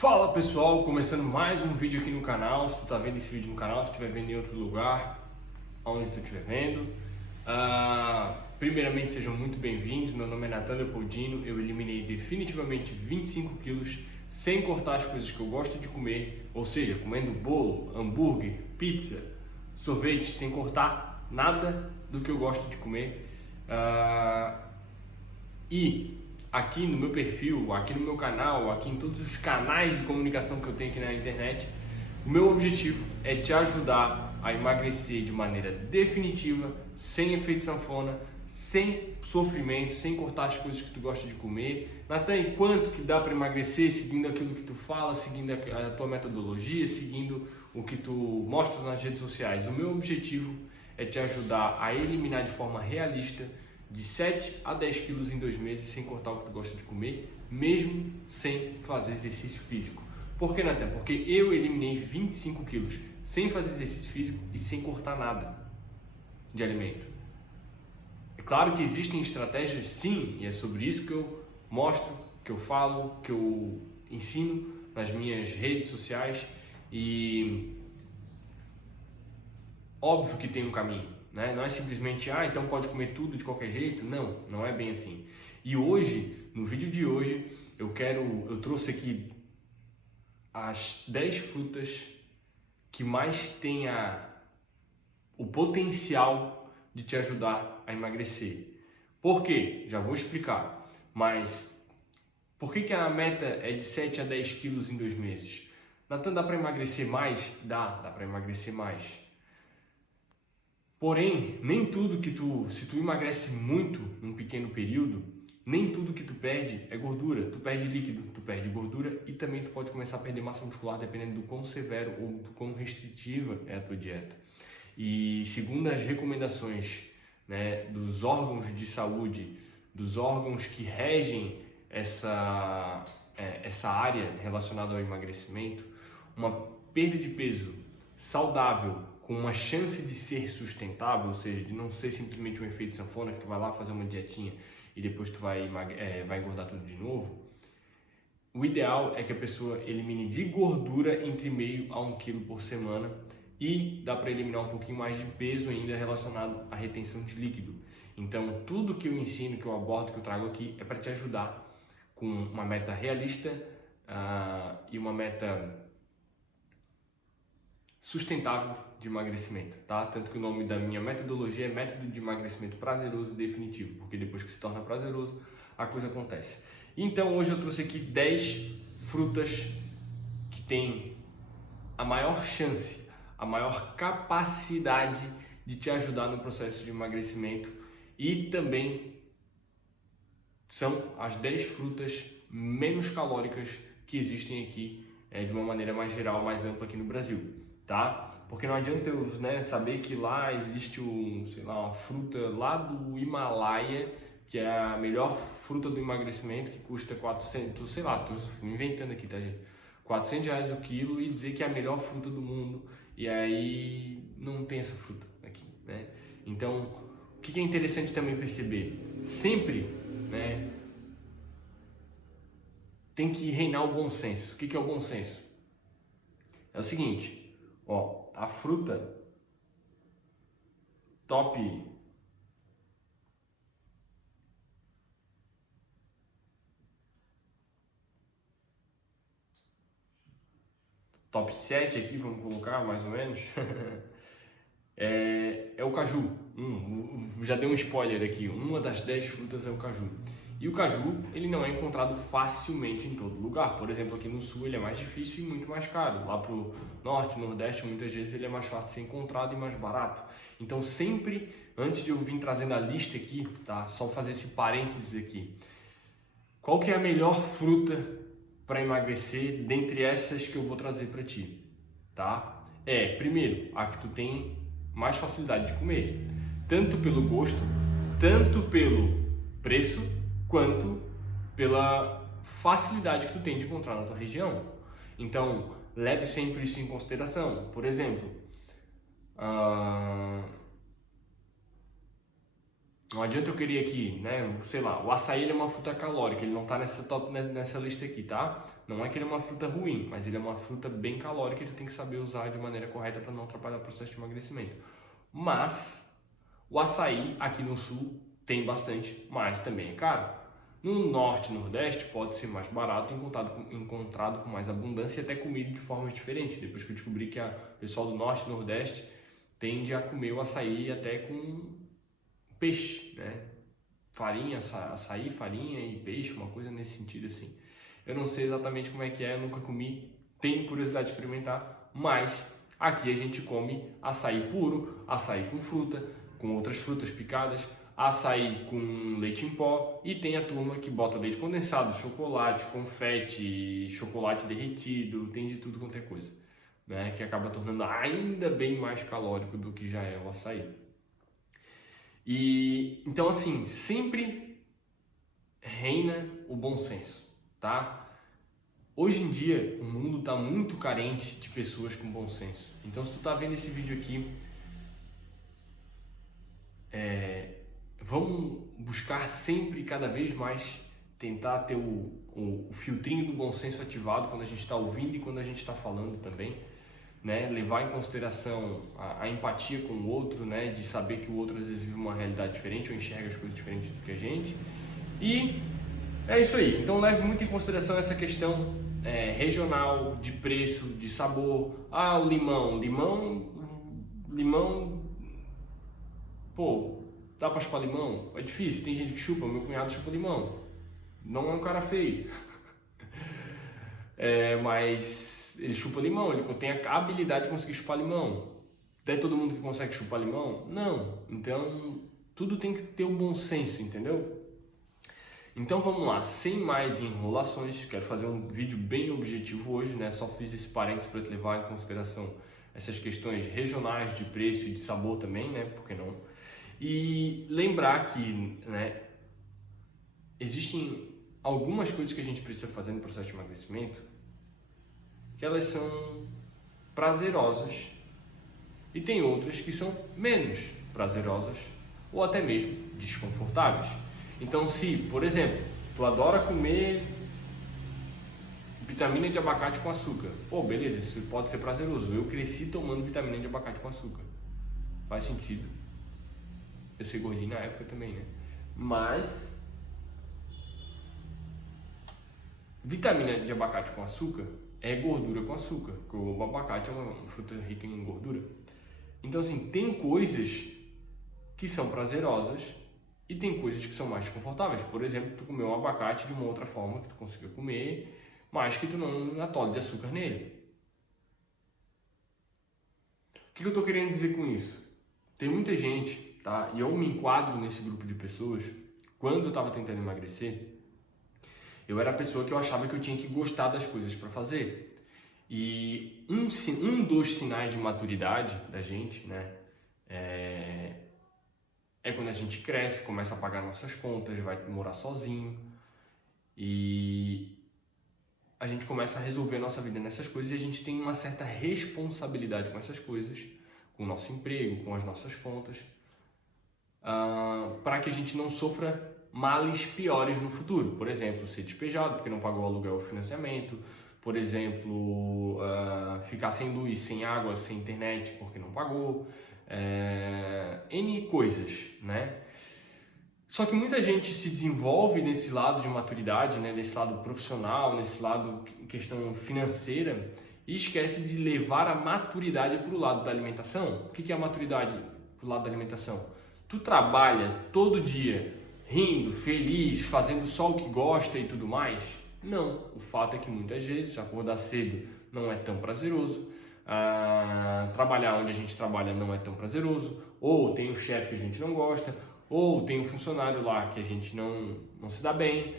Fala pessoal, começando mais um vídeo aqui no canal. Se tu tá vendo esse vídeo no canal, se estiver vendo em outro lugar, onde tu estiver vendo, primeiramente sejam muito bem-vindos. Meu nome é Nathan Leopoldino. Eu eliminei definitivamente 25 quilos sem cortar as coisas que eu gosto de comer, ou seja, comendo bolo, hambúrguer, pizza, sorvete, sem cortar nada do que eu gosto de comer. E aqui no meu perfil, aqui no meu canal, aqui em todos os canais de comunicação que eu tenho aqui na internet, o meu objetivo é te ajudar a emagrecer de maneira definitiva, sem efeito sanfona, sem sofrimento, sem cortar as coisas que tu gosta de comer. Natan, e quanto que dá para emagrecer seguindo aquilo que tu fala, seguindo a tua metodologia, seguindo o que tu mostra nas redes sociais? O meu objetivo é te ajudar a eliminar de forma realista de 7 a 10 quilos em 2 meses sem cortar o que tu gosta de comer, mesmo sem fazer exercício físico. Por que, Natan? Porque eu eliminei 25 quilos sem fazer exercício físico e sem cortar nada de alimento. É claro que existem estratégias, sim, e é sobre isso que eu mostro, que eu falo, que eu ensino nas minhas redes sociais, e óbvio que tem um caminho. Né? Não é simplesmente, então pode comer tudo de qualquer jeito. Não, não é bem assim. E hoje, no vídeo de hoje, eu trouxe aqui as 10 frutas que mais têm o potencial de te ajudar a emagrecer. Por quê? Já vou explicar. Mas por que a meta é de 7 a 10 quilos em 2 meses? Natan, dá para emagrecer mais? Dá para emagrecer mais. Porém, nem tudo se tu emagrece muito num pequeno período, nem tudo que tu perde é gordura. Tu perde líquido, tu perde gordura e também tu pode começar a perder massa muscular dependendo do quão severo ou do quão restritiva é a tua dieta. E segundo as recomendações, né, dos órgãos de saúde, dos órgãos que regem essa área relacionada ao emagrecimento, uma perda de peso saudável com uma chance de ser sustentável, ou seja, de não ser simplesmente um efeito sanfona que tu vai lá fazer uma dietinha e depois tu vai engordar tudo de novo. O ideal é que a pessoa elimine de gordura entre meio a 1 quilo por semana, e dá para eliminar um pouquinho mais de peso ainda relacionado à retenção de líquido. Então, tudo que eu ensino, que eu abordo, que eu trago aqui é para te ajudar com uma meta realista e uma meta sustentável de emagrecimento, tá? Tanto que o nome da minha metodologia é Método de Emagrecimento Prazeroso e Definitivo, porque depois que se torna prazeroso, a coisa acontece. Então, hoje eu trouxe aqui 10 frutas que têm a maior chance, a maior capacidade de te ajudar no processo de emagrecimento, e também são as 10 frutas menos calóricas que existem aqui de uma maneira mais geral, mais ampla aqui no Brasil. Tá? Porque não adianta eu saber que lá existe uma fruta lá do Himalaia, que é a melhor fruta do emagrecimento, que custa 400, tô inventando aqui, tá, gente? R$ 400 o quilo, e dizer que é a melhor fruta do mundo, e aí não tem essa fruta aqui, né? Então, o que é interessante também perceber? Sempre, né, tem que reinar o bom senso. O que é o bom senso? É o seguinte, a fruta top 7 aqui, vamos colocar mais ou menos, é o caju. Já dei um spoiler aqui, uma das 10 frutas é o caju. E o caju, ele não é encontrado facilmente em todo lugar. Por exemplo, aqui no sul ele é mais difícil e muito mais caro. Lá pro norte, nordeste, muitas vezes ele é mais fácil de ser encontrado e mais barato. Então sempre, antes de eu vir trazendo a lista aqui, tá? Só fazer esse parênteses aqui. Qual que é a melhor fruta para emagrecer dentre essas que eu vou trazer para ti, tá? Primeiro, a que tu tem mais facilidade de comer. Tanto pelo gosto, tanto pelo preço, quanto pela facilidade que tu tem de encontrar na tua região. Então, leve sempre isso em consideração. Por exemplo, Não adianta eu querer aqui, né? Sei lá, o açaí ele é uma fruta calórica, ele não tá nessa lista aqui, tá? Não é que ele é uma fruta ruim, mas ele é uma fruta bem calórica e tu tem que saber usar de maneira correta para não atrapalhar o processo de emagrecimento. Mas o açaí aqui no sul tem bastante, mas também é caro. No norte e nordeste pode ser mais barato, encontrado com mais abundância e até comido de formas diferentes. Depois que eu descobri que o pessoal do norte e nordeste tende a comer o açaí até com peixe, né? Farinha, açaí, farinha e peixe, uma coisa nesse sentido assim. Eu não sei exatamente como é que é, nunca comi, tenho curiosidade de experimentar, mas aqui a gente come açaí puro, açaí com fruta, com outras frutas picadas, açaí com leite em pó e tem a turma que bota leite condensado, chocolate, confete, chocolate derretido, tem de tudo quanto é coisa, né? Que acaba tornando ainda bem mais calórico do que já é o açaí. E então assim, sempre reina o bom senso, tá? Hoje em dia o mundo está muito carente de pessoas com bom senso. Então se tu tá vendo esse vídeo aqui, vamos buscar sempre cada vez mais tentar ter o filtrinho do bom senso ativado quando a gente está ouvindo e quando a gente está falando também, né? Levar em consideração a empatia com o outro, né? De saber que o outro às vezes vive uma realidade diferente ou enxerga as coisas diferentes do que a gente. E é isso aí. Então leve muito em consideração essa questão regional, de preço, de sabor. Ah, o limão, pô, dá pra chupar limão? É difícil, tem gente que chupa, meu cunhado chupa limão. Não é um cara feio. Mas ele chupa limão, ele tem a habilidade de conseguir chupar limão. É todo mundo que consegue chupar limão? Não. Então, tudo tem que ter um bom senso, entendeu? Então vamos lá, sem mais enrolações, quero fazer um vídeo bem objetivo hoje, né? Só fiz esse parênteses para te levar em consideração essas questões regionais de preço e de sabor também, né? Por que não? E lembrar que, né, existem algumas coisas que a gente precisa fazer no processo de emagrecimento que elas são prazerosas e tem outras que são menos prazerosas ou até mesmo desconfortáveis. Então, se, por exemplo, tu adora comer vitamina de abacate com açúcar, pô, beleza, isso pode ser prazeroso. Eu cresci tomando vitamina de abacate com açúcar. Faz sentido. Eu ser gordinho na época também, né? Mas vitamina de abacate com açúcar é gordura com açúcar, porque o abacate é uma fruta rica em gordura. Então, assim, tem coisas que são prazerosas e tem coisas que são mais desconfortáveis. Por exemplo, tu comer um abacate de uma outra forma que tu consiga comer, mas que tu não atole de açúcar nele. O que eu estou querendo dizer com isso? Tem muita gente, tá? E eu me enquadro nesse grupo de pessoas. Quando eu estava tentando emagrecer, eu era a pessoa que eu achava que eu tinha que gostar das coisas para fazer. E um dos sinais de maturidade da gente, né, é quando a gente cresce, começa a pagar nossas contas, vai morar sozinho e a gente começa a resolver a nossa vida nessas coisas e a gente tem uma certa responsabilidade com essas coisas, com o nosso emprego, com as nossas contas, para que a gente não sofra males piores no futuro. Por exemplo, ser despejado porque não pagou o aluguel ou financiamento, por exemplo, ficar sem luz, sem água, sem internet porque não pagou, N coisas, né? Só que muita gente se desenvolve nesse lado de maturidade, né? Nesse lado profissional, nesse lado questão financeira e esquece de levar a maturidade para o lado da alimentação. O que é a maturidade para o lado da alimentação? Tu trabalha todo dia rindo, feliz, fazendo só o que gosta e tudo mais? Não. O fato é que muitas vezes acordar cedo não é tão prazeroso. Trabalhar onde a gente trabalha não é tão prazeroso, ou tem um chefe que a gente não gosta, ou tem um funcionário lá que a gente não se dá bem,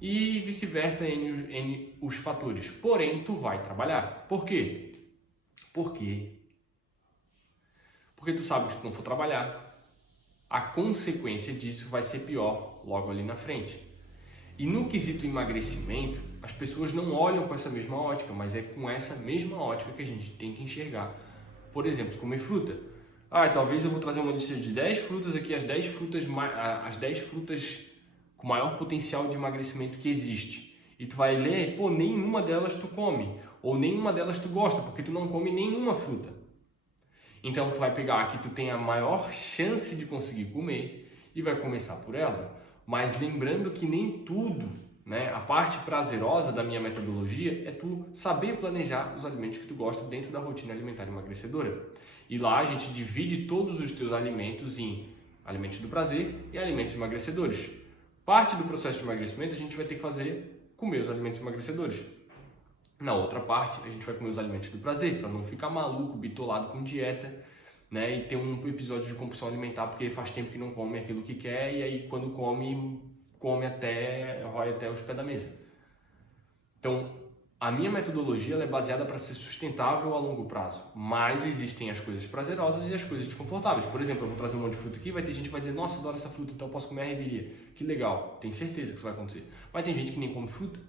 e vice-versa, N os fatores. Porém, tu vai trabalhar. Por quê? Porque tu sabe que se tu não for trabalhar, a consequência disso vai ser pior logo ali na frente. E no quesito emagrecimento, as pessoas não olham com essa mesma ótica, mas é com essa mesma ótica que a gente tem que enxergar. Por exemplo, comer fruta. Talvez eu vou trazer uma lista de 10 frutas aqui, as 10 frutas com maior potencial de emagrecimento que existe. E tu vai ler, pô, nenhuma delas tu come, ou nenhuma delas tu gosta, porque tu não come nenhuma fruta. Então tu vai pegar a que tu tem a maior chance de conseguir comer e vai começar por ela. Mas lembrando que nem tudo, né? A parte prazerosa da minha metodologia é tu saber planejar os alimentos que tu gosta dentro da rotina alimentar emagrecedora. E lá a gente divide todos os teus alimentos em alimentos do prazer e alimentos emagrecedores. Parte do processo de emagrecimento a gente vai ter que fazer comer os alimentos emagrecedores. Na outra parte, a gente vai comer os alimentos do prazer, para não ficar maluco, bitolado com dieta, né? E ter um episódio de compulsão alimentar, porque faz tempo que não come aquilo que quer, e aí quando come rói até os pés da mesa. Então, a minha metodologia ela é baseada para ser sustentável a longo prazo, mas existem as coisas prazerosas e as coisas desconfortáveis. Por exemplo, eu vou trazer um monte de fruta aqui, vai ter gente que vai dizer, nossa, adoro essa fruta, então eu posso comer a reviria. Que legal, tenho certeza que isso vai acontecer. Mas tem gente que nem come fruta.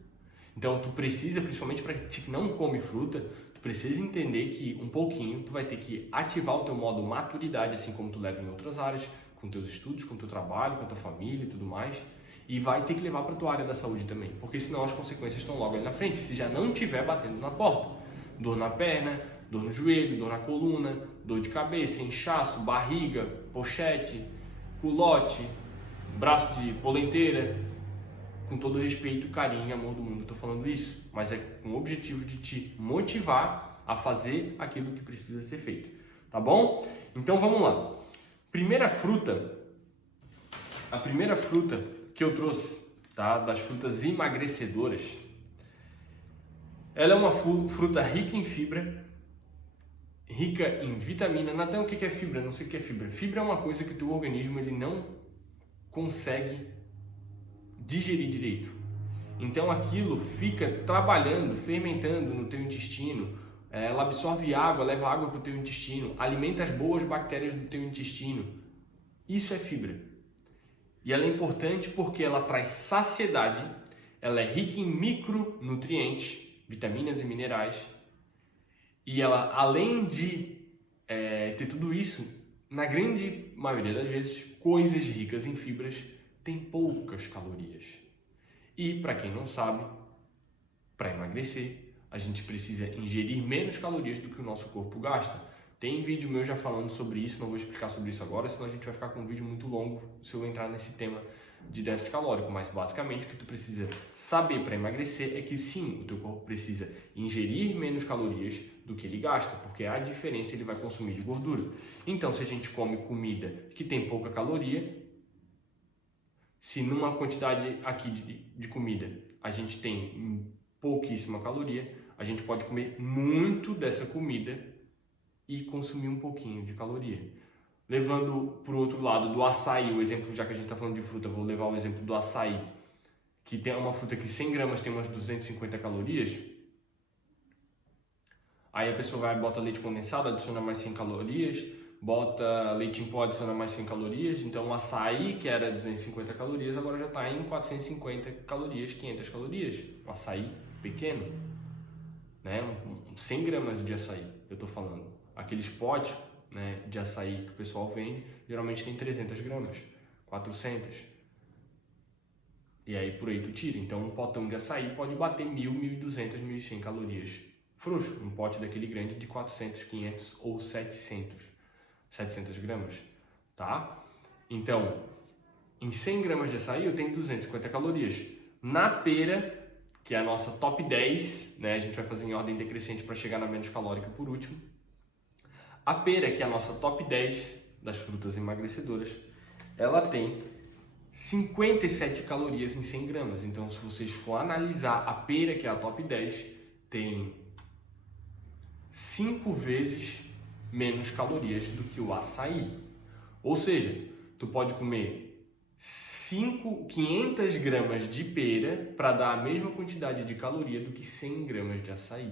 Então, tu precisa, principalmente para ti que não come fruta, tu precisa entender que um pouquinho tu vai ter que ativar o teu modo maturidade, assim como tu leva em outras áreas, com teus estudos, com teu trabalho, com a tua família e tudo mais, e vai ter que levar para tua área da saúde também, porque senão as consequências estão logo ali na frente, se já não estiver batendo na porta. Dor na perna, dor no joelho, dor na coluna, dor de cabeça, inchaço, barriga, pochete, culote, braço de polenteira. Com todo respeito, carinho e amor do mundo, eu tô falando isso, mas é com o objetivo de te motivar a fazer aquilo que precisa ser feito, tá bom? Então vamos lá. A primeira fruta que eu trouxe, tá? Das frutas emagrecedoras, ela é uma fruta rica em fibra, rica em vitamina. Natan, o que é fibra? Não sei o que é fibra. Fibra é uma coisa que o teu organismo ele não consegue digerir direito. Então aquilo fica trabalhando, fermentando no teu intestino, ela absorve água, leva água para o teu intestino, alimenta as boas bactérias do teu intestino. Isso é fibra. E ela é importante porque ela traz saciedade, ela é rica em micronutrientes, vitaminas e minerais, e ela, além de ter tudo isso, na grande maioria das vezes, coisas ricas em fibras tem poucas calorias. E, para quem não sabe, para emagrecer, a gente precisa ingerir menos calorias do que o nosso corpo gasta. Tem vídeo meu já falando sobre isso, não vou explicar sobre isso agora, senão a gente vai ficar com um vídeo muito longo se eu entrar nesse tema de déficit calórico. Mas, basicamente, o que tu precisa saber para emagrecer é que, sim, o teu corpo precisa ingerir menos calorias do que ele gasta, porque a diferença ele vai consumir de gordura. Então, se a gente come comida que tem pouca caloria, se numa quantidade aqui de comida a gente tem pouquíssima caloria, a gente pode comer muito dessa comida e consumir um pouquinho de caloria. Levando para o outro lado do açaí, o exemplo, já que a gente está falando de fruta, vou levar o exemplo do açaí, que tem uma fruta que 100 gramas tem umas 250 calorias. Aí a pessoa vai, bota leite condensado, adiciona mais 100 calorias, bota leite em pó, adiciona mais 100 calorias, então o açaí, que era 250 calorias, agora já está em 450 calorias, 500 calorias. Um açaí pequeno, né? 100 gramas de açaí, eu estou falando. Aqueles potes, né, de açaí que o pessoal vende, geralmente tem 300 gramas, 400. E aí por aí tu tira. Então um potão de açaí pode bater 1.000, 1.200, 1.100 calorias. Frouxo, um pote daquele grande de 400, 500 ou 700 gramas, tá? Então, em 100 gramas de açaí eu tenho 250 calorias. Na pera, que é a nossa top 10, né? A gente vai fazer em ordem decrescente para chegar na menos calórica por último. A pera, que é a nossa top 10 das frutas emagrecedoras, ela tem 57 calorias em 100 gramas. Então, se vocês for analisar a pera, que é a top 10, tem 5 vezes menos calorias do que o açaí. Ou seja, tu pode comer 500 gramas de pera para dar a mesma quantidade de caloria do que 100 gramas de açaí.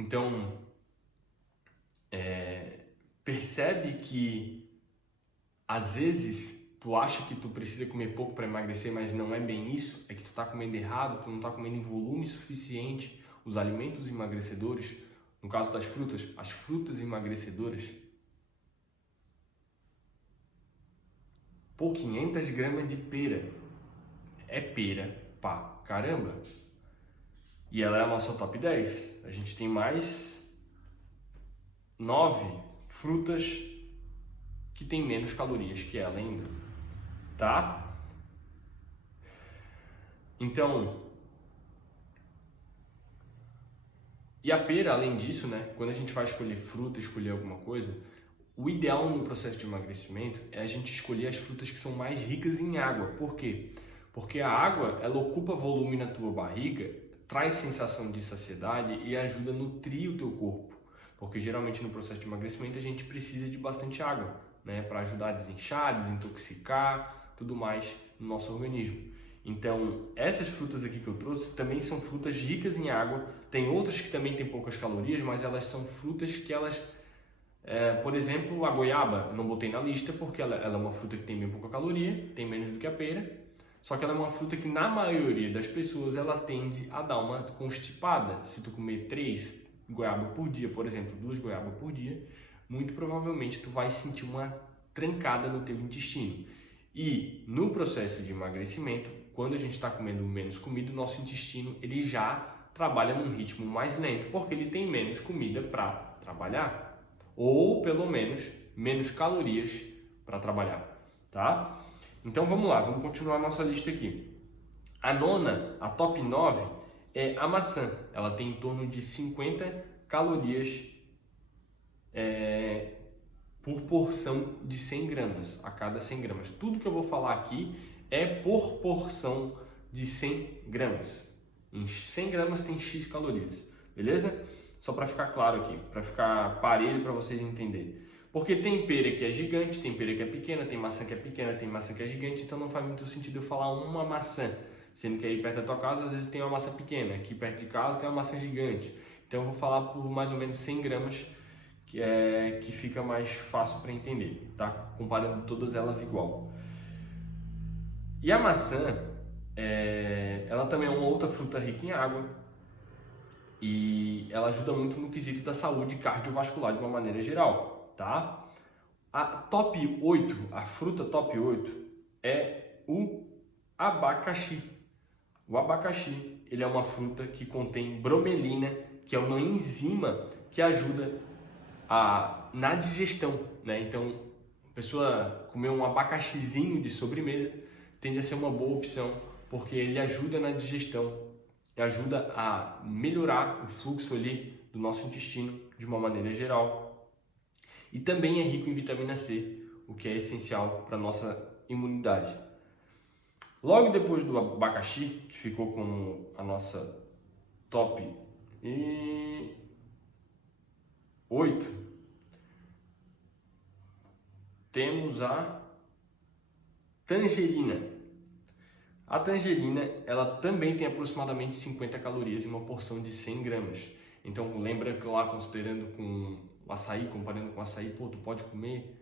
Então, percebe que às vezes tu acha que tu precisa comer pouco para emagrecer, mas não é bem isso, é que tu tá comendo errado, tu não tá comendo em volume suficiente, os alimentos emagrecedores, no caso das frutas, as frutas emagrecedoras, por 500 gramas de pera. É pera pra caramba. E ela é a nossa top 10. A gente tem mais 9 frutas que tem menos calorias que ela ainda, tá? Então, e a pera, além disso, né, quando a gente vai escolher fruta, escolher alguma coisa, o ideal no processo de emagrecimento é a gente escolher as frutas que são mais ricas em água. Por quê? Porque a água, ela ocupa volume na tua barriga, traz sensação de saciedade e ajuda a nutrir o teu corpo. Porque geralmente no processo de emagrecimento a gente precisa de bastante água, né, para ajudar a desinchar, desintoxicar, tudo mais no nosso organismo. Então, essas frutas aqui que eu trouxe também são frutas ricas em água. Tem outras que também têm poucas calorias, mas elas são frutas que elas... por exemplo, a goiaba, eu não botei na lista porque ela é uma fruta que tem bem pouca caloria, tem menos do que a pera. Só que ela é uma fruta que na maioria das pessoas ela tende a dar uma constipada. Se tu comer 3 goiabas por dia, por exemplo, 2 goiabas por dia, muito provavelmente tu vai sentir uma trancada no teu intestino. E no processo de emagrecimento, quando a gente está comendo menos comida, o nosso intestino ele já trabalha num ritmo mais lento, porque ele tem menos comida para trabalhar, ou pelo menos menos calorias para trabalhar, tá? Então vamos lá, vamos continuar a nossa lista aqui. A nona, a top 9, é a maçã. Ela tem em torno de 50 calorias por porção de 100 gramas, a cada 100 gramas. Tudo que eu vou falar aqui é por porção de 100 gramas. Em 100 gramas tem X calorias, beleza? Só para ficar claro aqui, para ficar parelho para vocês entenderem. Porque tem pera que é gigante, tem pera que é pequena, tem maçã que é pequena, tem maçã que é gigante, então não faz muito sentido eu falar uma maçã. Sendo que aí perto da tua casa às vezes tem uma maçã pequena, aqui perto de casa tem uma maçã gigante. Então eu vou falar por mais ou menos 100 gramas, que fica mais fácil para entender, tá? Comparando todas elas igual. E a maçã, ela também é uma outra fruta rica em água e ela ajuda muito no quesito da saúde cardiovascular de uma maneira geral, tá? A top 8, a fruta top 8 é o abacaxi. O abacaxi, ele é uma fruta que contém bromelina, que é uma enzima que ajuda na digestão, né? Então, a pessoa comer um abacaxizinho de sobremesa tende a ser uma boa opção, porque ele ajuda na digestão, ajuda a melhorar o fluxo ali do nosso intestino de uma maneira geral. E também é rico em vitamina C, o que é essencial para a nossa imunidade. Logo depois do abacaxi, que ficou como a nossa top 8, temos a tangerina. A tangerina, ela também tem aproximadamente 50 calorias em uma porção de 100 gramas. Então lembra que lá, considerando com o açaí, comparando com o açaí, pô, tu pode comer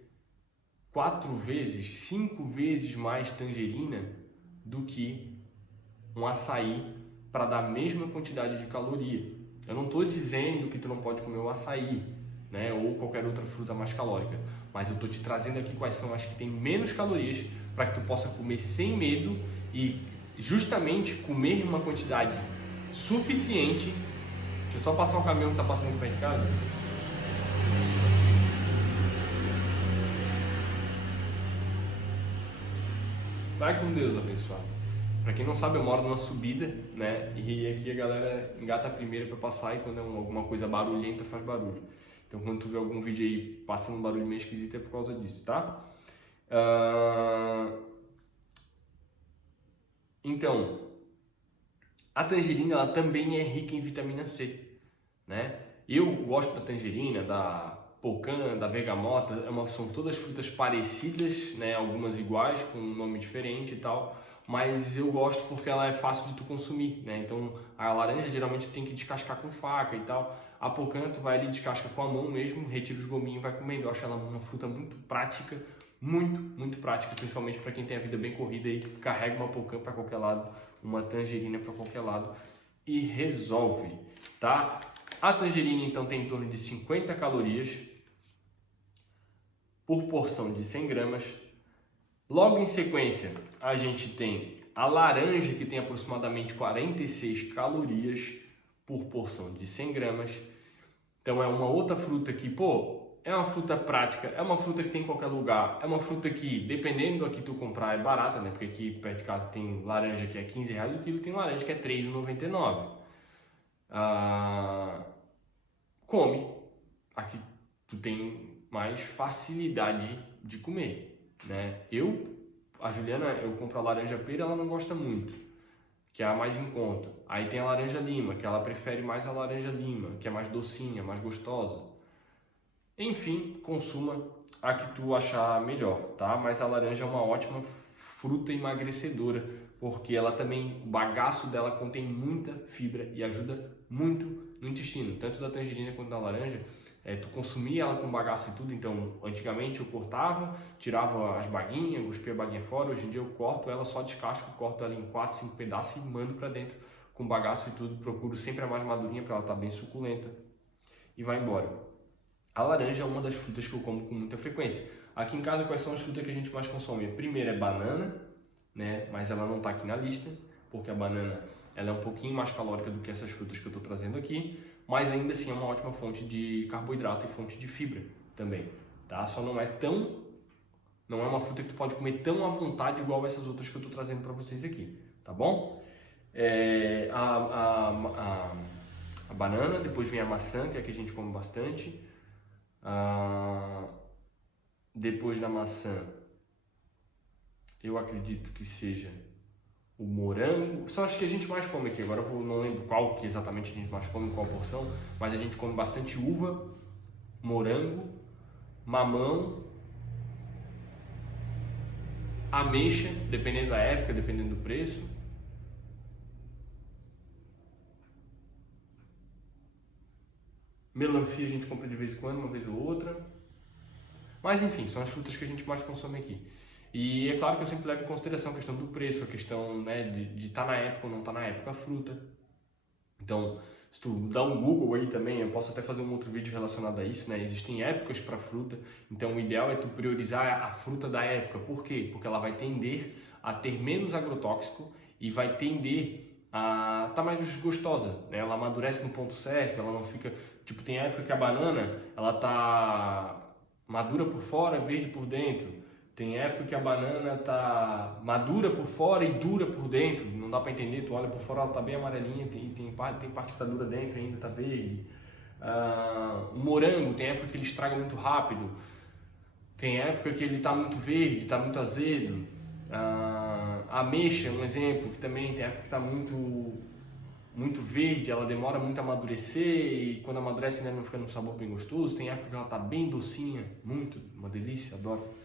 4 vezes, 5 vezes mais tangerina do que um açaí para dar a mesma quantidade de caloria. Eu não estou dizendo que tu não pode comer o açaí, né, ou qualquer outra fruta mais calórica, mas eu estou te trazendo aqui quais são as que têm menos calorias para que tu possa comer sem medo e justamente comer uma quantidade suficiente. Deixa eu só passar um caminhão que está passando aqui perto de casa. Vai com Deus, abençoado. Para quem não sabe, eu moro numa subida, né? E aqui a galera engata a primeira para passar e quando é alguma coisa barulhenta faz barulho. Então quando tu vê algum vídeo aí passando um barulho meio esquisito é por causa disso, tá? Então, a tangerina ela também é rica em vitamina C, né? Eu gosto da tangerina, da pocã, da bergamota, são todas frutas parecidas, né? Algumas iguais, com um nome diferente e tal, mas eu gosto porque ela é fácil de tu consumir, né? Então, a laranja geralmente tu tem que descascar com faca e tal. A pocã tu vai ali, descasca com a mão mesmo, retira os gominhos e vai comendo. Eu acho ela uma fruta muito prática, muito prática, principalmente para quem tem a vida bem corrida e carrega uma pocã para qualquer lado, uma tangerina para qualquer lado. e resolve, tá? A tangerina então tem em torno de 50 calorias por porção de 100 gramas. Logo em sequência, a gente tem a laranja, que tem aproximadamente 46 calorias por porção de 100 gramas. Então é uma outra fruta que, é uma fruta prática, é uma fruta que tem em qualquer lugar, é uma fruta que, dependendo do que tu comprar, é barata, né? Porque aqui perto de casa tem laranja que é R$15 o quilo, tem laranja que é R$3,99. Come. Aqui tu tem mais facilidade de comer, né? A Juliana, eu compro a laranja pera, ela não gosta muito, que é a mais em conta. Aí tem a laranja lima, que ela prefere mais a laranja lima, que é mais docinha, mais gostosa. Enfim, consuma a que tu achar melhor, tá? Mas a laranja é uma ótima fruta emagrecedora, porque ela também, o bagaço dela contém muita fibra e ajuda muito no intestino, tanto da tangerina quanto da laranja. Tu consumia ela com bagaço e tudo, então antigamente eu cortava, tirava as baguinhas, cuspia a baguinha fora. Hoje em dia eu corto ela, só descasco, corto ela em 4, 5 pedaços e mando para dentro com bagaço e tudo. Procuro sempre a mais madurinha para ela estar bem suculenta e vai embora. A laranja é uma das frutas que eu como com muita frequência. Aqui em casa, quais são as frutas que a gente mais consome? A primeira é banana, né? Mas ela não está aqui na lista, porque a banana ela é um pouquinho mais calórica do que essas frutas que eu estou trazendo aqui, mas ainda assim é uma ótima fonte de carboidrato e fonte de fibra também, tá? Só não é uma fruta que tu pode comer tão à vontade igual essas outras que eu estou trazendo para vocês aqui, tá bom? A banana, depois vem a maçã, que é a que a gente come bastante. Depois da maçã, eu acredito que seja o morango. São as que a gente mais come aqui. Agora eu não lembro qual que exatamente a gente mais come, qual porção, mas a gente come bastante uva, morango, mamão, ameixa, dependendo da época, dependendo do preço. Melancia a gente compra de vez em quando, uma vez ou outra. Mas enfim, são as frutas que a gente mais consome aqui. E é claro que eu sempre levo em consideração a questão do preço, a questão, né, de estar na época ou não estar na época a fruta. Então, se tu dá um Google aí também, eu posso até fazer um outro vídeo relacionado a isso, né? Existem épocas para fruta, então o ideal é tu priorizar a fruta da época. Por quê? Porque ela vai tender a ter menos agrotóxico e vai tender a estar mais gostosa, né? Ela amadurece no ponto certo, ela não fica... Tipo, tem época que a banana, ela tá madura por fora, verde por dentro. Tem época que a banana tá madura por fora e dura por dentro. Não dá para entender, tu olha por fora, ela tá bem amarelinha, tem parte que tá dura dentro ainda, tá verde. O morango, tem época que ele estraga muito rápido. Tem época que ele tá muito verde, tá muito azedo. A ameixa, um exemplo, que também tem época que tá muito verde, ela demora muito a amadurecer e quando amadurece ainda não fica num sabor bem gostoso. Tem época que ela tá bem docinha, muito, uma delícia, adoro.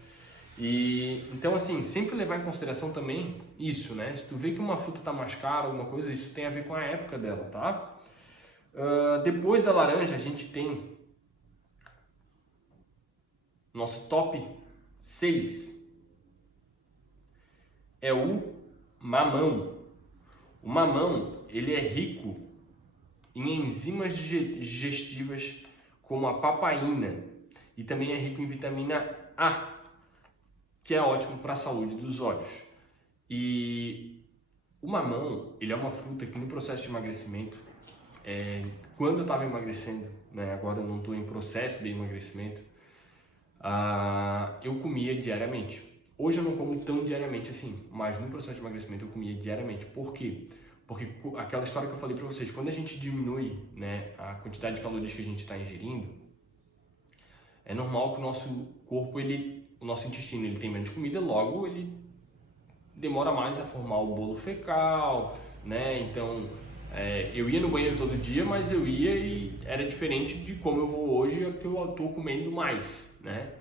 E então assim, sempre levar em consideração também isso, né? Se tu vê que uma fruta tá mais cara, alguma coisa, isso tem a ver com a época dela, tá? Depois da laranja a gente tem nosso top 6 é o mamão. O mamão, ele é rico em enzimas digestivas como a papaina e também é rico em vitamina A, que é ótimo para a saúde dos olhos. E o mamão, ele é uma fruta que no processo de emagrecimento, quando eu estava emagrecendo, né, agora eu não estou em processo de emagrecimento, eu comia diariamente. Hoje eu não como tão diariamente assim, mas no processo de emagrecimento eu comia diariamente. Por quê? Porque aquela história que eu falei para vocês, quando a gente diminui, né, a quantidade de calorias que a gente está ingerindo, é normal que o nosso corpo, o nosso intestino, ele tem menos comida, logo ele demora mais a formar o bolo fecal, né? Então, eu ia no banheiro todo dia, mas eu ia e era diferente de como eu vou hoje, é que eu estou comendo mais, né?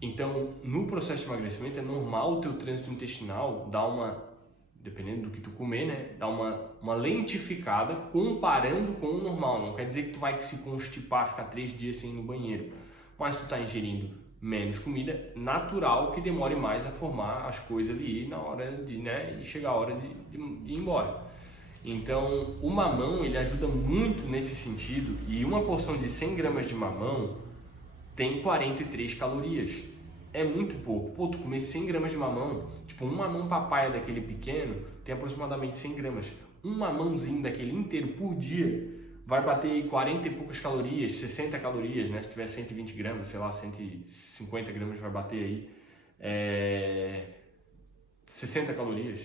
Então, no processo de emagrecimento, é normal o teu trânsito intestinal dar dependendo do que tu comer, né, dar uma lentificada comparando com o normal. Não quer dizer que tu vai se constipar, ficar 3 dias sem ir no banheiro, mas tu tá ingerindo menos comida, natural que demore mais a formar as coisas ali na hora de, né, e chegar a hora de ir embora. Então, o mamão, ele ajuda muito nesse sentido, e uma porção de 100 gramas de mamão tem 43 calorias. É muito pouco. Pô, tu comer 100 gramas de mamão, tipo um mamão papaya daquele pequeno, tem aproximadamente 100 gramas. Um mamãozinho daquele inteiro por dia vai bater aí 40 e poucas calorias, 60 calorias, né? Se tiver 120 gramas, sei lá, 150 gramas vai bater aí 60 calorias,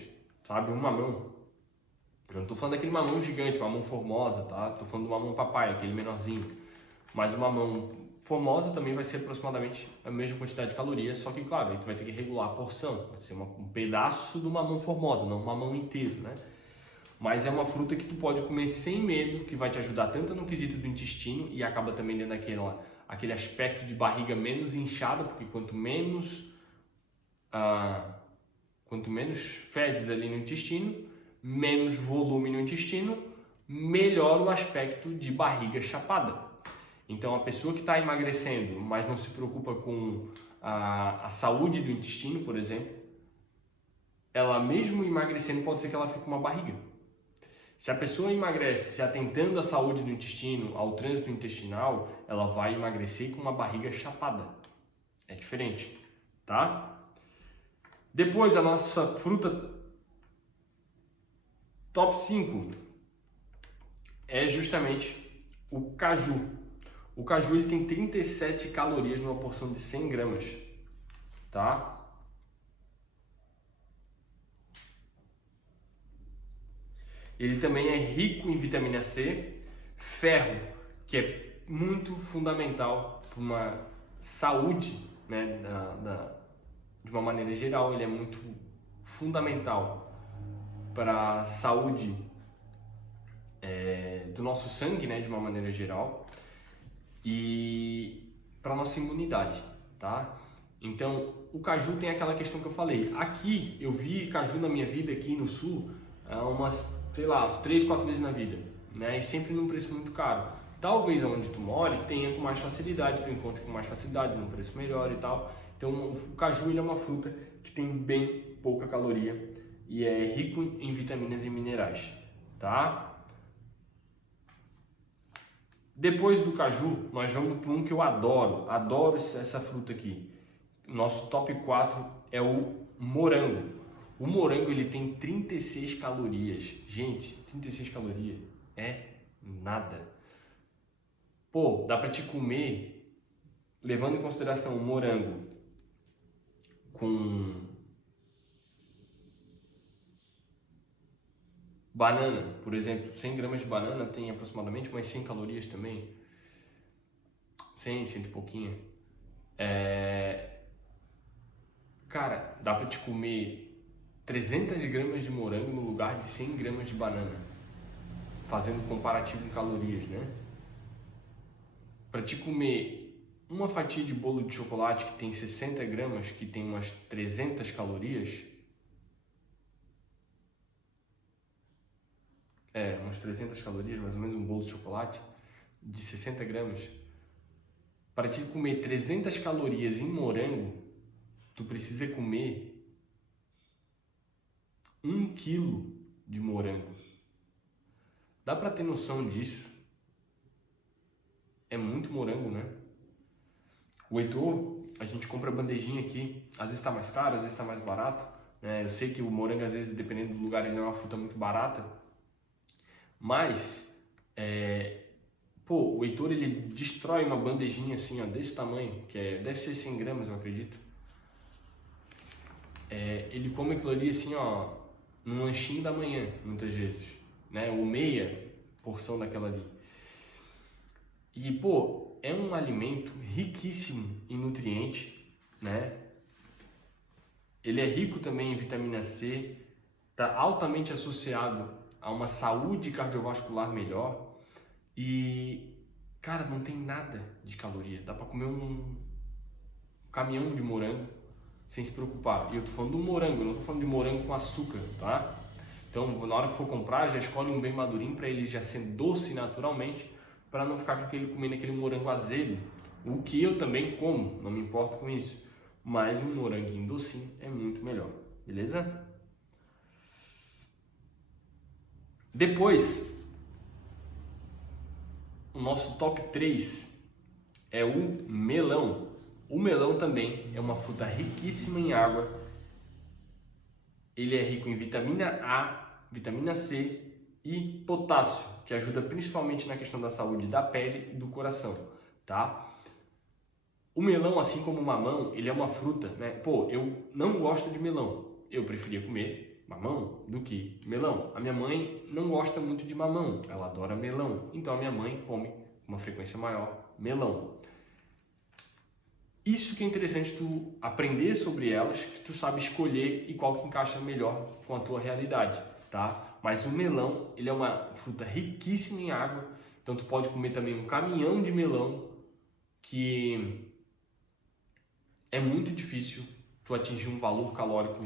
sabe? Um mamão. Eu não tô falando daquele mamão gigante, mamão formosa, tá? Tô falando do mamão papaya, aquele menorzinho. Mas o mamão formosa também vai ser aproximadamente a mesma quantidade de calorias, só que, claro, aí tu vai ter que regular a porção. Vai ser um pedaço do mamão formosa, não um mamão inteiro, né? Mas é uma fruta que tu pode comer sem medo, que vai te ajudar tanto no quesito do intestino e acaba também dando aquele aspecto de barriga menos inchada, porque quanto menos fezes ali no intestino, menos volume no intestino, melhor o aspecto de barriga chapada. Então a pessoa que está emagrecendo, mas não se preocupa com a saúde do intestino, por exemplo, ela mesmo emagrecendo pode ser que ela fique com uma barriga. Se a pessoa emagrece se atentando à saúde do intestino, ao trânsito intestinal, ela vai emagrecer com uma barriga chapada. É diferente, tá? Depois a nossa fruta top 5 é justamente o caju. O caju ele tem 37 calorias numa porção de 100 gramas, tá? Ele também é rico em vitamina C, ferro, que é muito fundamental para uma saúde, né, de uma maneira geral. Ele é muito fundamental para a saúde do nosso sangue, né, de uma maneira geral, e para a nossa imunidade, tá? Então, o caju tem aquela questão que eu falei. Aqui, eu vi caju na minha vida aqui no sul, sei lá, umas 3, 4 vezes na vida, né? E sempre num preço muito caro. Talvez onde tu more tenha com mais facilidade, tu encontre com mais facilidade, num preço melhor e tal. Então, o caju ele é uma fruta que tem bem pouca caloria e é rico em vitaminas e minerais, tá? Depois do caju, nós vamos para um que eu adoro essa fruta aqui. Nosso top 4 é o morango. O morango ele tem 36 calorias. Gente, 36 calorias é nada. Pô, dá para te comer, levando em consideração o morango com banana, por exemplo. 100 gramas de banana tem aproximadamente umas 100 calorias também. 100 e pouquinho. Cara, dá para te comer 300 gramas de morango no lugar de 100 gramas de banana, fazendo comparativo em calorias, né? Para te comer uma fatia de bolo de chocolate que tem 60 gramas, que tem umas 300 calorias, umas 300 calorias, mais ou menos um bolo de chocolate de 60 gramas. Para te comer 300 calorias em morango, tu precisa comer 1 quilo de morango. Dá para ter noção disso? É muito morango, né? O Heitor, a gente compra bandejinha aqui, às vezes está mais caro, às vezes está mais barato, né? Eu sei que o morango, às vezes, dependendo do lugar, ele não é uma fruta muito barata, mas, o Heitor, ele destrói uma bandejinha assim, ó, desse tamanho, deve ser 100 gramas, eu acredito. Ele come aquilo ali assim, ó, num lanchinho da manhã, muitas vezes, né? Ou meia porção daquela ali. E, é um alimento riquíssimo em nutrientes, né? Ele é rico também em vitamina C, está altamente associado a uma saúde cardiovascular melhor e, cara, não tem nada de caloria. Dá para comer um caminhão de morango sem se preocupar. E eu tô falando do morango, eu não tô falando de morango com açúcar, tá? Então, na hora que for comprar, já escolhe um bem madurinho para ele já ser doce naturalmente, para não ficar comendo aquele morango azedo, O que eu também como, não me importo com isso. Mas um moranguinho docinho é muito melhor, beleza? Depois, o nosso top 3 é o melão. O melão também é uma fruta riquíssima em água. Ele é rico em vitamina A, vitamina C e potássio, que ajuda principalmente na questão da saúde da pele e do coração, tá? O melão, assim como o mamão, ele é uma fruta, né? Pô, eu não gosto de melão. Eu preferia comer mamão do que melão. A minha mãe não gosta muito de mamão, ela adora melão. Então a minha mãe come com uma frequência maior melão. Isso que é interessante tu aprender sobre elas, que tu sabe escolher e qual que encaixa melhor com a tua realidade, tá? Mas o melão, ele é uma fruta riquíssima em água, então tu pode comer também um caminhão de melão, que é muito difícil tu atingir um valor calórico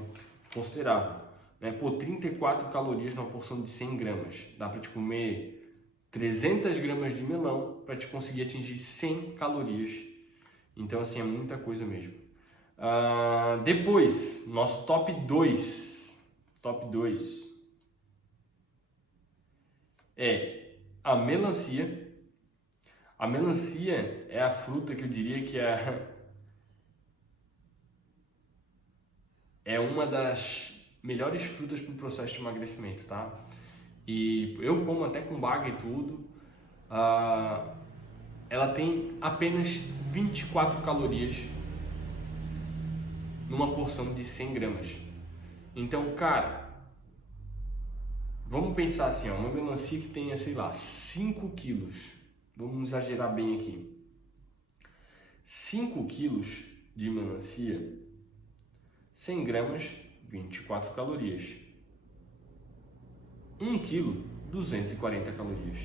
considerável, né? Pô, 34 calorias numa porção de 100 gramas, dá para te comer 300 gramas de melão para te conseguir atingir 100 calorias. Então, assim, é muita coisa mesmo. Depois, nosso top 2. Top 2 é a melancia. A melancia é a fruta que eu diria que é uma das melhores frutas para o processo de emagrecimento, tá? E eu como até com baga e tudo. Ela tem apenas 24 calorias numa porção de 100 gramas. Então, cara, vamos pensar assim, ó, uma melancia que tenha, sei lá, 5 quilos. Vamos exagerar bem aqui. 5 quilos de melancia, 100 gramas, 24 calorias. 1 quilo, 240 calorias.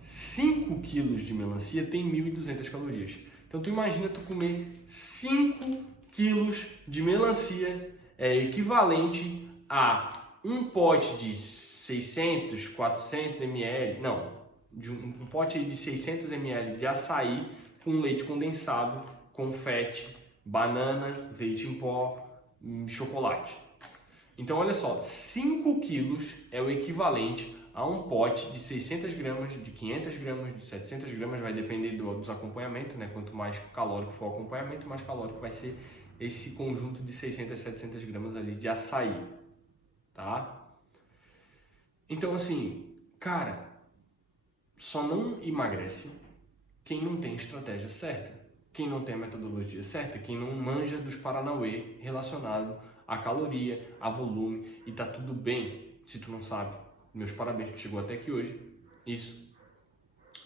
5 quilos de melancia tem 1.200 calorias. Então tu imagina tu comer 5 quilos de melancia, é equivalente a um pote de 600, 400 ml, não, de um pote de 600 ml de açaí com leite condensado, confete, banana, leite em pó, chocolate. Então olha só, 5 quilos é o equivalente a um pote de 600 gramas, de 500 gramas, de 700 gramas, vai depender dos acompanhamentos, né? Quanto mais calórico for o acompanhamento, mais calórico vai ser esse conjunto de 600, 700 gramas ali de açaí, tá? Então assim, cara, só não emagrece quem não tem estratégia certa, quem não tem a metodologia certa, quem não manja dos paranauê relacionado a caloria, a volume, e tá tudo bem se tu não sabe. Meus parabéns que chegou até aqui hoje. Isso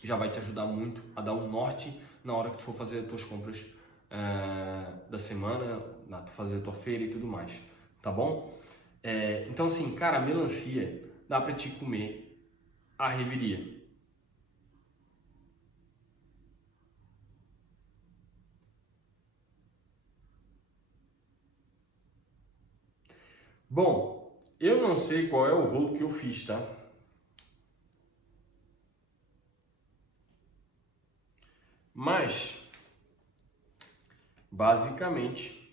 já vai te ajudar muito a dar um norte na hora que tu for fazer as tuas compras da semana, tu fazer a tua feira e tudo mais, tá bom? Então assim, cara, a melancia dá pra te comer a reveria. Bom, eu não sei qual é o rolo que eu fiz, tá? Mas, basicamente,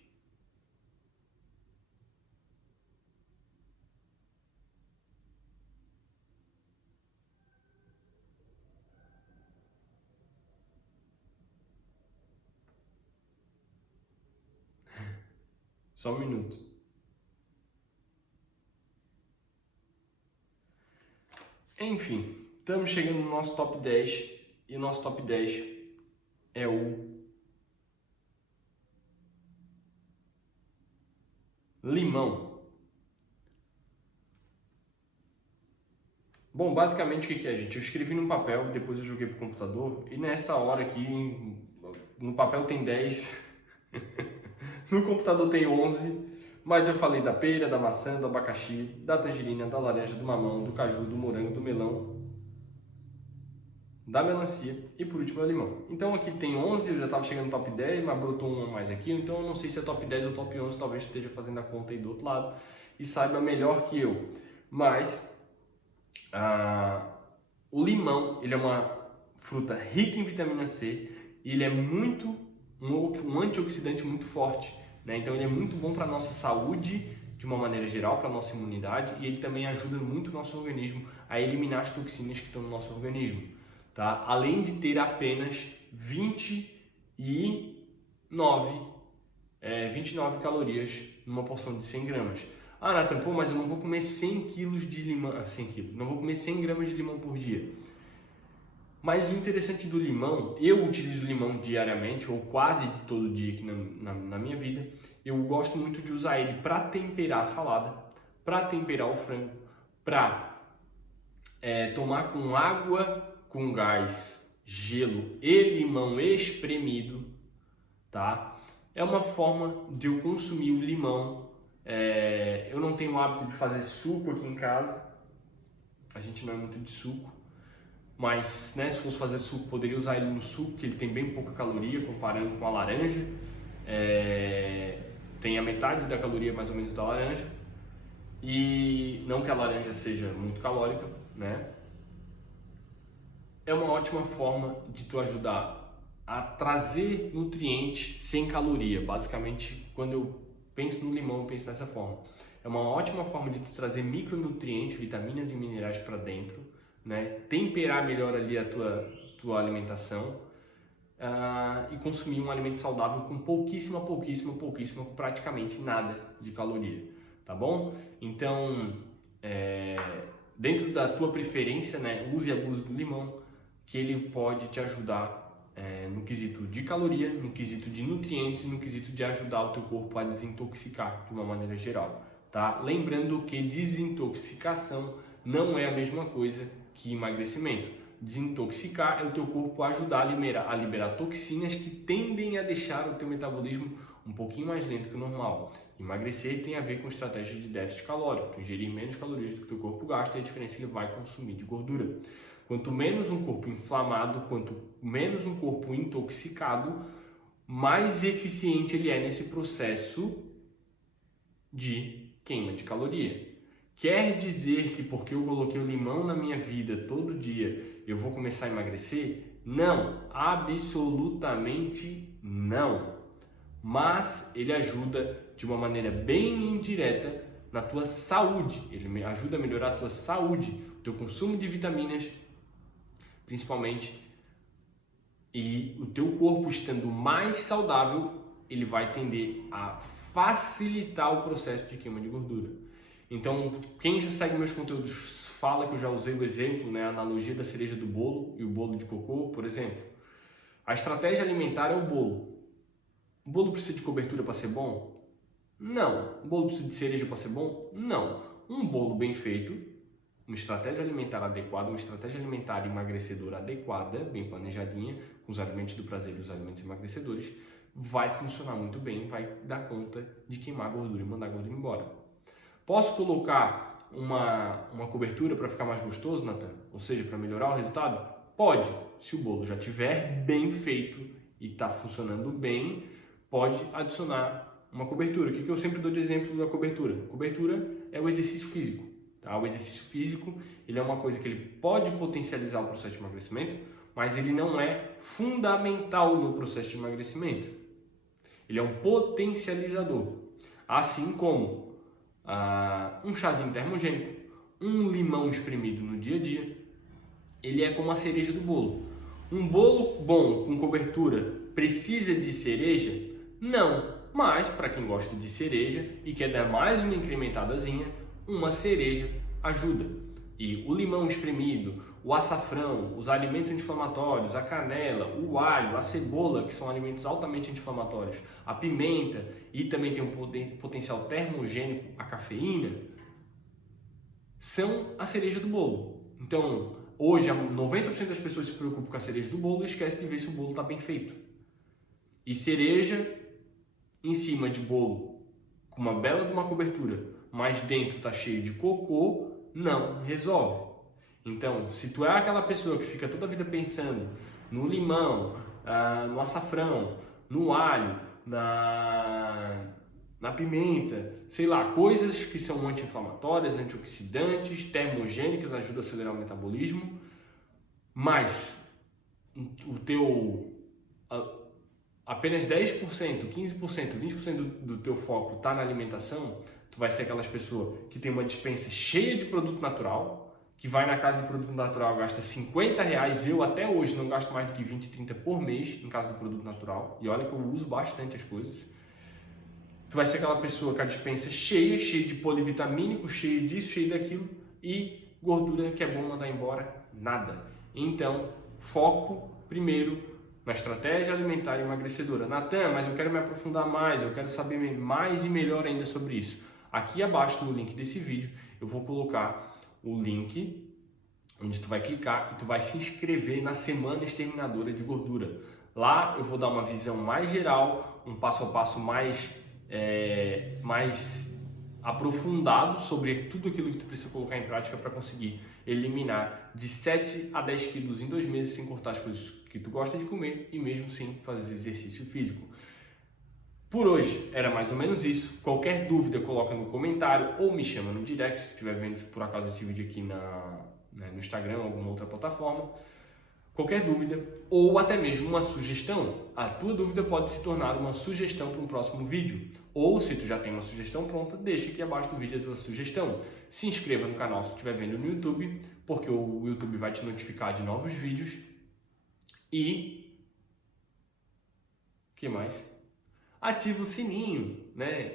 só um minuto. Enfim, estamos chegando no nosso top 10 e o nosso top 10 é o limão. Bom, basicamente o que é, gente? Eu escrevi num papel, depois eu joguei pro computador e nessa hora aqui, no papel tem 10, no computador tem 11, mas eu falei da pera, da maçã, do abacaxi, da tangerina, da laranja, do mamão, do caju, do morango, do melão, da melancia e por último é o limão. Então aqui tem 11, eu já estava chegando no top 10, mas brotou um a mais aqui, então eu não sei se é top 10 ou top 11, talvez esteja fazendo a conta aí do outro lado e saiba melhor que eu. Mas o limão, ele é uma fruta rica em vitamina C e ele é um antioxidante muito forte, né? Então ele é muito bom para a nossa saúde de uma maneira geral, para a nossa imunidade, e ele também ajuda muito o nosso organismo a eliminar as toxinas que estão no nosso organismo, tá? Além de ter apenas 29 calorias numa porção de 100 gramas. Ah, Nathan, pô, mas eu não vou comer 100 quilos de limão, 100 quilos, não vou comer 100 gramas de limão por dia. Mas o interessante do limão, eu utilizo limão diariamente, ou quase todo dia aqui na minha vida. Eu gosto muito de usar ele para temperar a salada, para temperar o frango, para tomar com água com gás, gelo e limão espremido, tá? É uma forma de eu consumir o limão. Eu não tenho o hábito de fazer suco aqui em casa, a gente não é muito de suco, mas né, se fosse fazer suco, poderia usar ele no suco, que ele tem bem pouca caloria comparando com a laranja. Tem a metade da caloria mais ou menos da laranja, e não que a laranja seja muito calórica, né? É uma ótima forma de tu ajudar a trazer nutrientes sem caloria. Basicamente, quando eu penso no limão, eu penso dessa forma. É uma ótima forma de tu trazer micronutrientes, vitaminas e minerais para dentro, né? Temperar melhor ali a tua alimentação, e consumir um alimento saudável com pouquíssima, praticamente nada de caloria, tá bom? Então, dentro da tua preferência, né, use e abuse do limão, que ele pode te ajudar no quesito de caloria, no quesito de nutrientes e no quesito de ajudar o teu corpo a desintoxicar de uma maneira geral, tá? Lembrando que desintoxicação não é a mesma coisa que emagrecimento. Desintoxicar é o teu corpo ajudar a liberar toxinas que tendem a deixar o teu metabolismo um pouquinho mais lento que o normal. Emagrecer tem a ver com estratégia de déficit calórico, tu ingerir menos calorias do que o teu corpo gasta, e a diferença ele vai consumir de gordura. Quanto menos um corpo inflamado, quanto menos um corpo intoxicado, mais eficiente ele é nesse processo de queima de caloria. Quer dizer que porque eu coloquei o limão na minha vida todo dia, eu vou começar a emagrecer? Não, absolutamente não. Mas ele ajuda de uma maneira bem indireta na tua saúde. Ele ajuda a melhorar a tua saúde, o teu consumo de vitaminas, principalmente. E o teu corpo estando mais saudável, ele vai tender a facilitar o processo de queima de gordura. Então, quem já segue meus conteúdos fala que eu já usei o exemplo, né, a analogia da cereja do bolo e o bolo de cocô, por exemplo. A estratégia alimentar é o bolo. O bolo precisa de cobertura para ser bom? Não. O bolo precisa de cereja para ser bom? Não. Um bolo bem feito, uma estratégia alimentar adequada, uma estratégia alimentar emagrecedora adequada, bem planejadinha, com os alimentos do prazer e os alimentos emagrecedores, vai funcionar muito bem, vai dar conta de queimar a gordura e mandar a gordura embora. Posso colocar uma cobertura para ficar mais gostoso, Nathan? Ou seja, para melhorar o resultado? Pode. Se o bolo já estiver bem feito e está funcionando bem, pode adicionar uma cobertura. O que eu sempre dou de exemplo da cobertura? Cobertura é o exercício físico. Tá? O exercício físico ele é uma coisa que ele pode potencializar o processo de emagrecimento, mas ele não é fundamental no processo de emagrecimento. Ele é um potencializador. Assim como um chazinho termogênico, um limão espremido no dia a dia, ele é como a cereja do bolo. Um bolo bom com cobertura precisa de cereja? Não, mas para quem gosta de cereja e quer dar mais uma incrementadazinha, uma cereja ajuda. E o limão espremido, o açafrão, os alimentos anti-inflamatórios, a canela, o alho, a cebola, que são alimentos altamente anti-inflamatórios, a pimenta e também tem um potencial termogênico, a cafeína, são a cereja do bolo. Então, hoje 90% das pessoas se preocupam com a cereja do bolo e esquecem de ver se o bolo está bem feito. E cereja em cima de bolo com uma bela de uma cobertura, mas dentro está cheio de cocô, não resolve. Então, se tu é aquela pessoa que fica toda a vida pensando no limão, no açafrão, no alho, na pimenta, sei lá, coisas que são anti-inflamatórias, antioxidantes, termogênicas, ajudam a acelerar o metabolismo, mas o teu apenas 10%, 15%, 20% do teu foco está na alimentação, tu vai ser aquelas pessoas que tem uma despensa cheia de produto natural, que vai na casa de produto natural, gasta R$50, eu até hoje não gasto mais do que 20, 30 por mês em casa do produto natural, e olha que eu uso bastante as coisas. Tu vai ser aquela pessoa com a despensa cheia de polivitamínico, cheia disso, cheia daquilo, e gordura que é bom mandar embora, nada. Então, foco primeiro na estratégia alimentar emagrecedora. Natan, mas eu quero me aprofundar mais, eu quero saber mais e melhor ainda sobre isso. Aqui abaixo no link desse vídeo, eu vou colocar o link onde tu vai clicar e tu vai se inscrever na Semana Exterminadora de Gordura. Lá eu vou dar uma visão mais geral, um passo a passo mais aprofundado sobre tudo aquilo que tu precisa colocar em prática para conseguir eliminar de 7 a 10 quilos em 2 meses sem cortar as coisas que tu gosta de comer e mesmo sem fazer exercício físico. Por hoje era mais ou menos isso. Qualquer dúvida coloca no comentário ou me chama no direct se tu estiver vendo por acaso esse vídeo aqui no Instagram ou alguma outra plataforma. Qualquer dúvida ou até mesmo uma sugestão, a tua dúvida pode se tornar uma sugestão para um próximo vídeo. Ou se tu já tem uma sugestão pronta, deixa aqui abaixo do vídeo a tua sugestão. Se inscreva no canal se estiver vendo no YouTube, porque o YouTube vai te notificar de novos vídeos. E que mais? Ativa o sininho, né?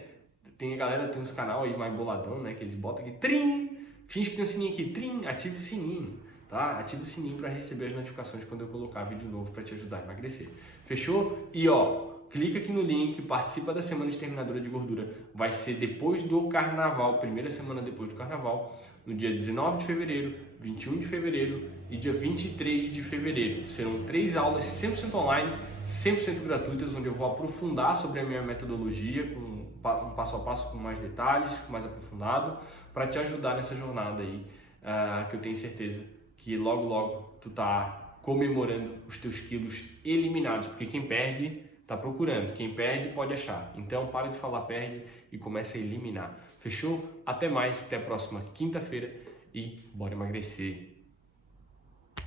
Tem uns canal aí mais boladão, né? Que eles botam aqui, trim! Finge que tem um sininho aqui, trim! Ativa o sininho, tá? Ativa o sininho para receber as notificações quando eu colocar vídeo novo para te ajudar a emagrecer. Fechou? E ó, clica aqui no link, participa da Semana Exterminadora de Gordura. Vai ser depois do Carnaval, primeira semana depois do Carnaval, no dia 19 de fevereiro, 21 de fevereiro e dia 23 de fevereiro. Serão 3 aulas 100% online, 100% gratuitas, onde eu vou aprofundar sobre a minha metodologia, com um passo a passo com mais detalhes, com mais aprofundado, para te ajudar nessa jornada aí, que eu tenho certeza que logo logo tu tá comemorando os teus quilos eliminados, porque quem perde tá procurando, quem perde pode achar. Então para de falar perde e começa a eliminar. Fechou? Até mais, até a próxima quinta-feira e bora emagrecer!